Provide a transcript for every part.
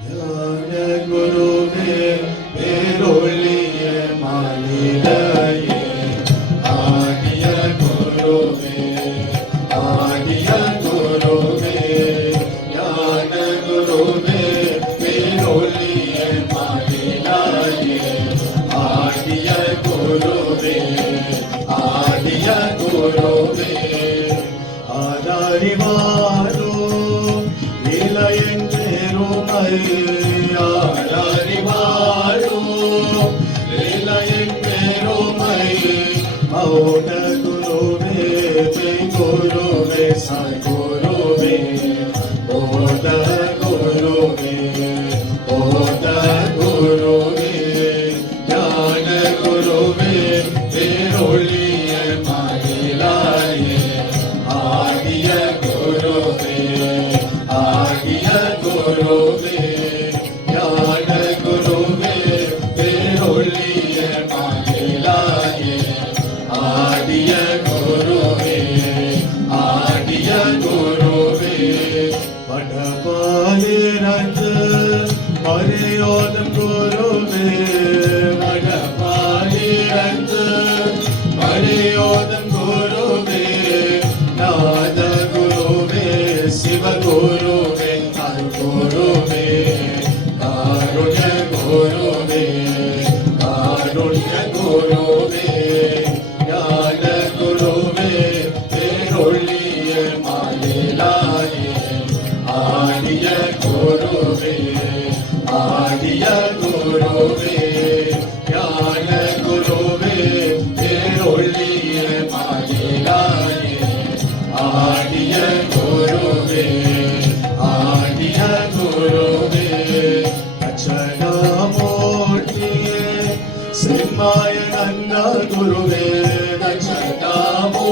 ஞான குருவே பேரொழிய மாநிலையே ஆகிய குருவே ஆகிய குருவே ஞான குருவே பேரொழிய மாநிலையே ஆகிய குருவே ஆகிய குருவே ஆதாரிவாரோ இளையென்றேருமை ஆதாரிவாரோ இளையென்றேருமை மௌன குருவே குருவே சகுருவே போத குருவே போத குருவே ஞான குருவே பேரொழிய மகிழாயே ஆகிய குருவே ஆகிய குருவே ஞான குருவே பேரொழிய மகிழாயே ஆகிய குருவே ஆகிய குருவே வடபாலிரந்து மரியோதம் குருவே வடபாலிரந்து மரியோதம் குருவே நாத குருவே சிவகுருவே அருகுருவே காருண்ய குருவே காருண்ய குருவே ஞான குருவே பேரொழிய மாநிலாயே ஆகிய குருவே ஆகிய குருவே ஞான குருவே பேரொழிய மாநிலாயே ஆகிய குருவே ஆகிய குருவே தட்சணாமூர்த்தியே சிம்மாய நந்த குருவே தட்சணாமூர்த்தியே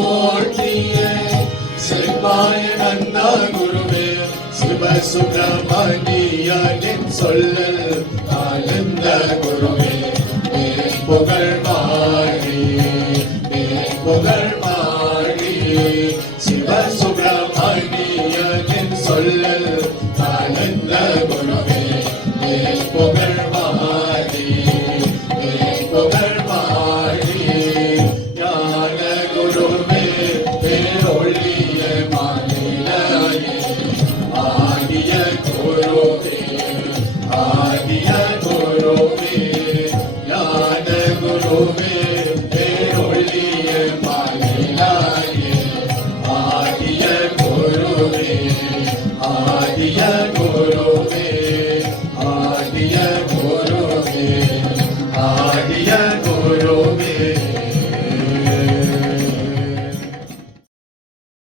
சிம்மாய நந்த குருவே சிவசுப்பிரமணியனின் சொல்லல் ஆனந்த குருவே